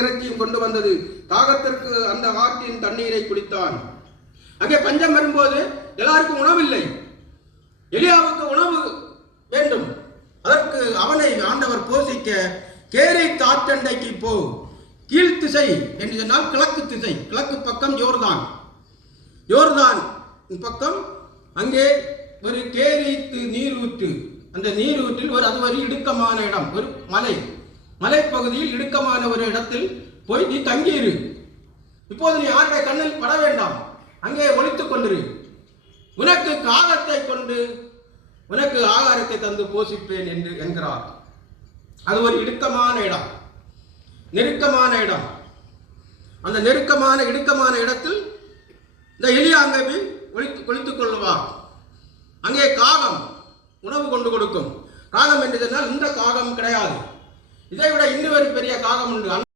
இறைச்சியும் கொண்டு வந்தது. தாகத்திற்கு அந்த ஆற்றின் தண்ணீரை குடித்தான். அங்கே பஞ்சம் வரும்போது எல்லாருக்கும் உணவில்லை. எலியாவுக்கு உணவு வேண்டும். அதற்கு அவனை ஆண்டவர் போஷிக்க கேரை தாற்றண்டைக்கு போ, கீழ் திசை என்று சொன்னால் கிழக்கு திசை, கிழக்கு பக்கம் யோர்தான், யோர்தான் பக்கம் அங்கே ஒரு கேரித்து நீரூற்று, அந்த நீரூற்றில் அது ஒரு இடுக்கமான இடம், ஒரு மலைப்பகுதியில் இடுக்கமான ஒரு இடத்தில் போய் நீ தங்கியிரு. இப்போது நீ யாருடைய கண்ணில் பட வேண்டாம், அங்கே ஒளித்துக் கொண்டிரு. உனக்கு காகத்தை கொண்டு உனக்கு ஆகாரத்தை தந்து போஷிப்பேன் என்று என்கிறார். அது ஒரு இடுக்கமான இடம், நெருக்கமான இடம். அந்த நெருக்கமான இடுக்கமான இடத்தில் இந்த எலியா அங்கே ஒளித்துக் கொள்ளுவார். அங்கே காகம் உணவு கொண்டு கொடுக்கும். காகம் என்று சொன்னால் இந்த காகம் கிடையாது, இதை விட இன்னொரு பெரிய காகம் உண்டு.